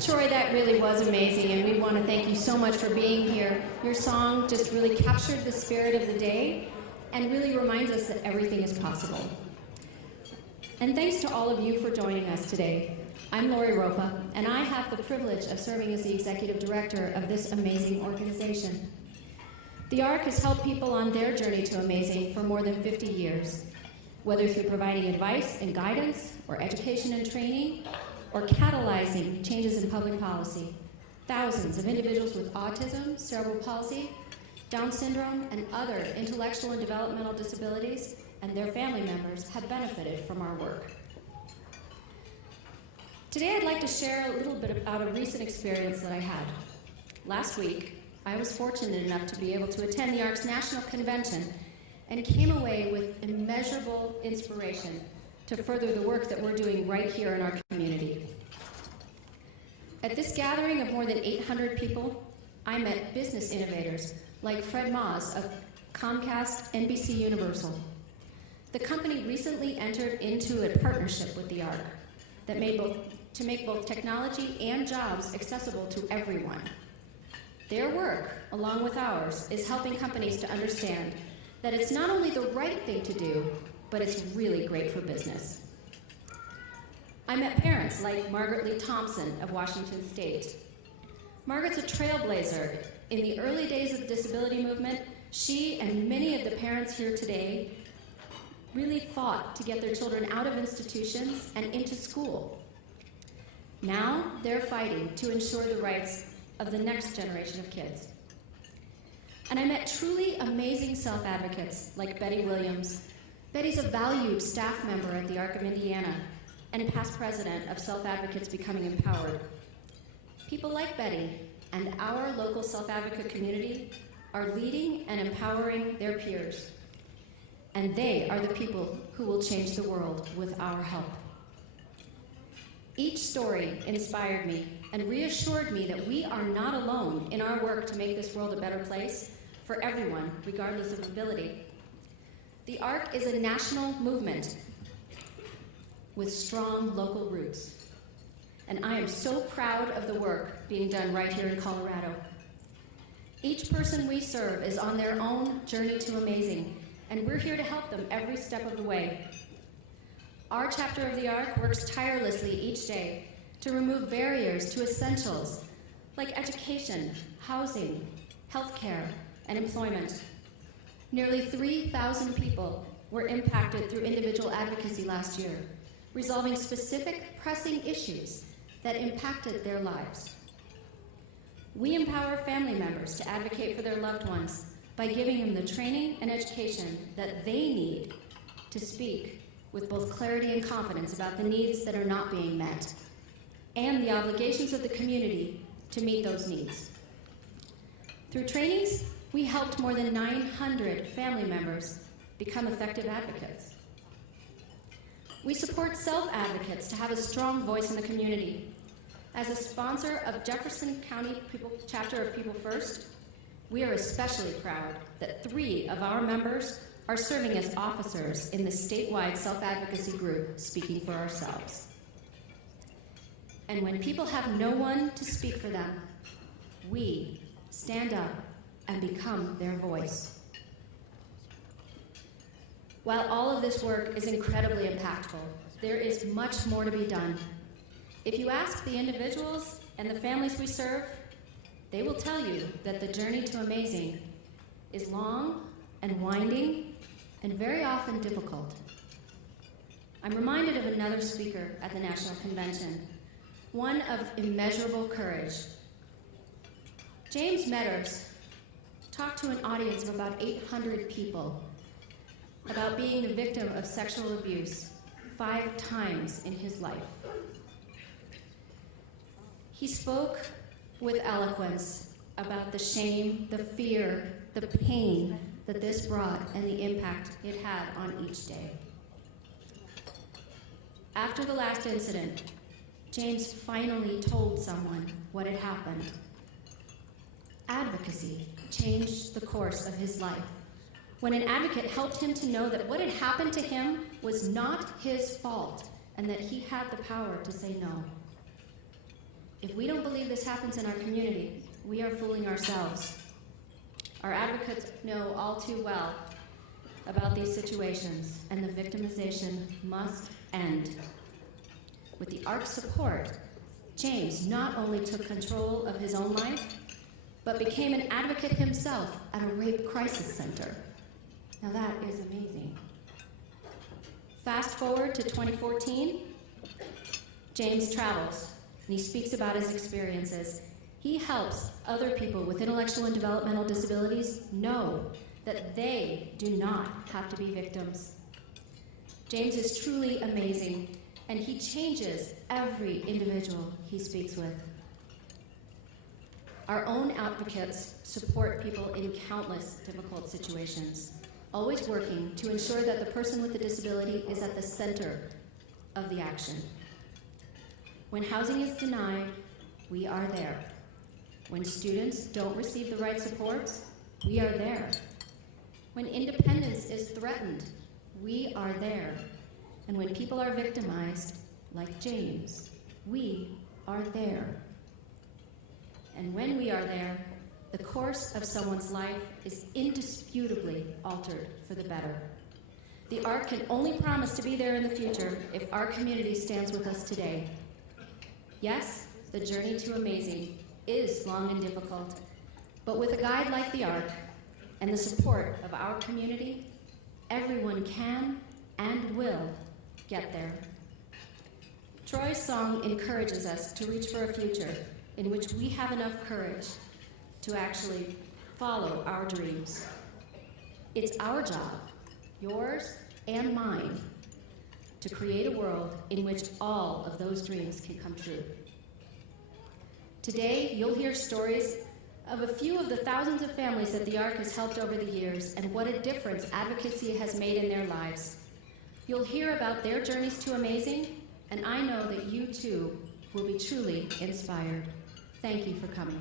Troy, that really was amazing, and we want to thank you so much for being here. Your song just really captured the spirit of the day and really reminds us that everything is possible. And thanks to all of you for joining us today. I'm Lori Ropa, and I have the privilege of serving as the executive director of this amazing organization. The ARC has helped people on their journey to amazing for more than 50 years, whether through providing advice and guidance, or education and training, or catalyzing changes in public policy. Thousands of individuals with autism, cerebral palsy, Down syndrome, and other intellectual and developmental disabilities, and their family members have benefited from our work. Today I'd like to share a little bit about a recent experience that I had. Last week, I was fortunate enough to be able to attend the ARC's National Convention and came away with immeasurable inspiration to further the work that we're doing right here in our community. At this gathering of more than 800 people, I met business innovators like Fred Maas of Comcast NBC Universal. The company recently entered into a partnership with the ARC that to make both technology and jobs accessible to everyone. Their work, along with ours, is helping companies to understand that it's not only the right thing to do, but it's really great for business. I met parents like Margaret Lee Thompson of Washington State. Margaret's a trailblazer. In the early days of the disability movement, she and many of the parents here today really fought to get their children out of institutions and into school. Now they're fighting to ensure the rights of the next generation of kids. And I met truly amazing self-advocates like Betty Williams. Betty's a valued staff member at the ARC of Indiana and past president of Self-Advocates Becoming Empowered. People like Betty and our local self-advocate community are leading and empowering their peers. And they are the people who will change the world with our help. Each story inspired me and reassured me that we are not alone in our work to make this world a better place for everyone, regardless of ability. The ARC is a national movement with strong local roots. And I am so proud of the work being done right here in Colorado. Each person we serve is on their own journey to amazing, and we're here to help them every step of the way. Our chapter of the ARC works tirelessly each day to remove barriers to essentials like education, housing, healthcare, and employment. Nearly 3,000 people were impacted through individual advocacy last year, resolving specific pressing issues that impacted their lives. We empower family members to advocate for their loved ones by giving them the training and education that they need to speak with both clarity and confidence about the needs that are not being met and the obligations of the community to meet those needs. Through trainings, we helped more than 900 family members become effective advocates. We support self-advocates to have a strong voice in the community. As a sponsor of Jefferson County Chapter of People First, we are especially proud that 3 of our members are serving as officers in the statewide self-advocacy group, Speaking for Ourselves. And when people have no one to speak for them, we stand up and become their voice. While all of this work is incredibly impactful, there is much more to be done. If you ask the individuals and the families we serve, they will tell you that the journey to amazing is long and winding and very often difficult. I'm reminded of another speaker at the National Convention, one of immeasurable courage. James Meadors talked to an audience of about 800 people about being the victim of sexual abuse 5 times in his life. He spoke with eloquence about the shame, the fear, the pain that this brought and the impact it had on each day. After the last incident, James finally told someone what had happened. Advocacy changed the course of his life when an advocate helped him to know that what had happened to him was not his fault and that he had the power to say no. If we don't believe this happens in our community, we are fooling ourselves. Our advocates know all too well about these situations, and the victimization must end. With the ARC's support, James not only took control of his own life, but became an advocate himself at a rape crisis center. Now that is amazing. Fast forward to 2014, James travels, and he speaks about his experiences. He helps other people with intellectual and developmental disabilities know that they do not have to be victims. James is truly amazing, and he changes every individual he speaks with. Our own advocates support people in countless difficult situations, always working to ensure that the person with the disability is at the center of the action. When housing is denied, we are there. When students don't receive the right supports, we are there. When independence is threatened, we are there. And when people are victimized, like James, we are there. And when we are there, the course of someone's life is indisputably altered for the better. The ARC can only promise to be there in the future if our community stands with us today. Yes, the journey to amazing is long and difficult, but with a guide like the ARC and the support of our community, everyone can and will get there. Troy's song encourages us to reach for a future in which we have enough courage to actually follow our dreams. It's our job, yours and mine, to create a world in which all of those dreams can come true. Today, you'll hear stories of a few of the thousands of families that the ARC has helped over the years and what a difference advocacy has made in their lives. You'll hear about their journeys to amazing, and I know that you too will be truly inspired. Thank you for coming.